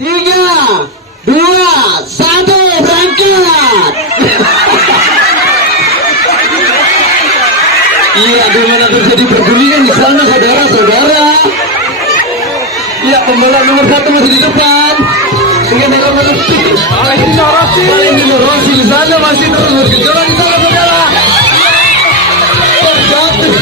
3, 2, 1, berangkat. Iya, dimana terjadi pergulingan di sana, saudara-saudara. Iya, pembalap nomor 1 masih di depan. Dengan nomor Valentino Rossi di sana masih terus bergejolak di sana, saudara. Terjatuh.